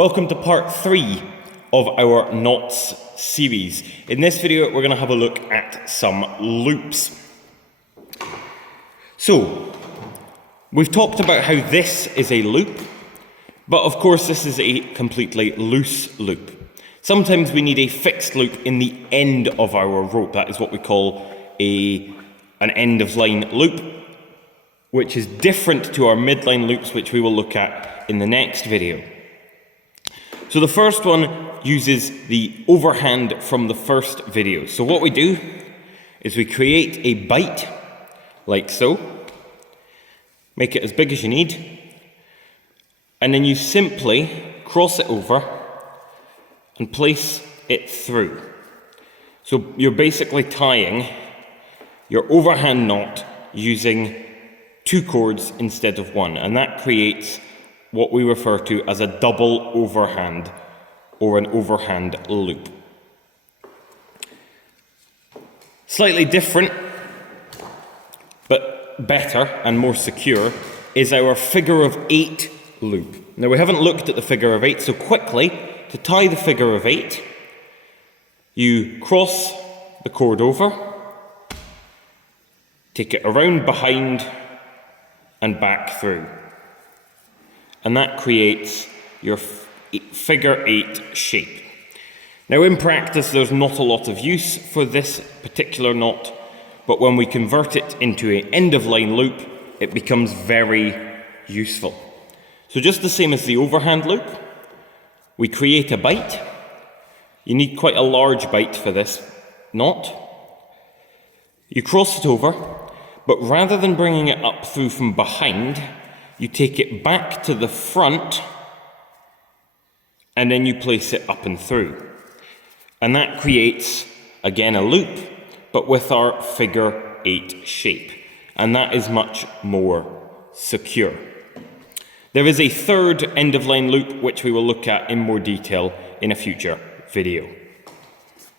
Welcome to part 3 of our knots series. In this video we're going to have a look at some loops. So, we've talked about how this is a loop, but of course this is a completely loose loop. Sometimes we need a fixed loop in the end of our rope. That is what we call an end of line loop, which is different to our midline loops, which we will look at in the next video. So the first one uses the overhand from the first video. So what we do is we create a bite, like so, make it as big as you need, and then you simply cross it over and place it through. So you're basically tying your overhand knot using 2 cords instead of 1, and that creates what we refer to as a double overhand or an overhand loop. Slightly different, but better and more secure, is our figure of 8 loop. Now we haven't looked at the figure of 8, so quickly, to tie the figure of 8, you cross the cord over, take it around behind and back through. And that creates your figure 8 shape. Now in practice there's not a lot of use for this particular knot, but when we convert it into an end of line loop, it becomes very useful. So just the same as the overhand loop, we create a bite. You need quite a large bite for this knot. You cross it over, but rather than bringing it up through from behind, you take it back to the front and then you place it up and through. And that creates, again, a loop, but with our figure 8 shape. And that is much more secure. There is a third end of line loop which we will look at in more detail in a future video.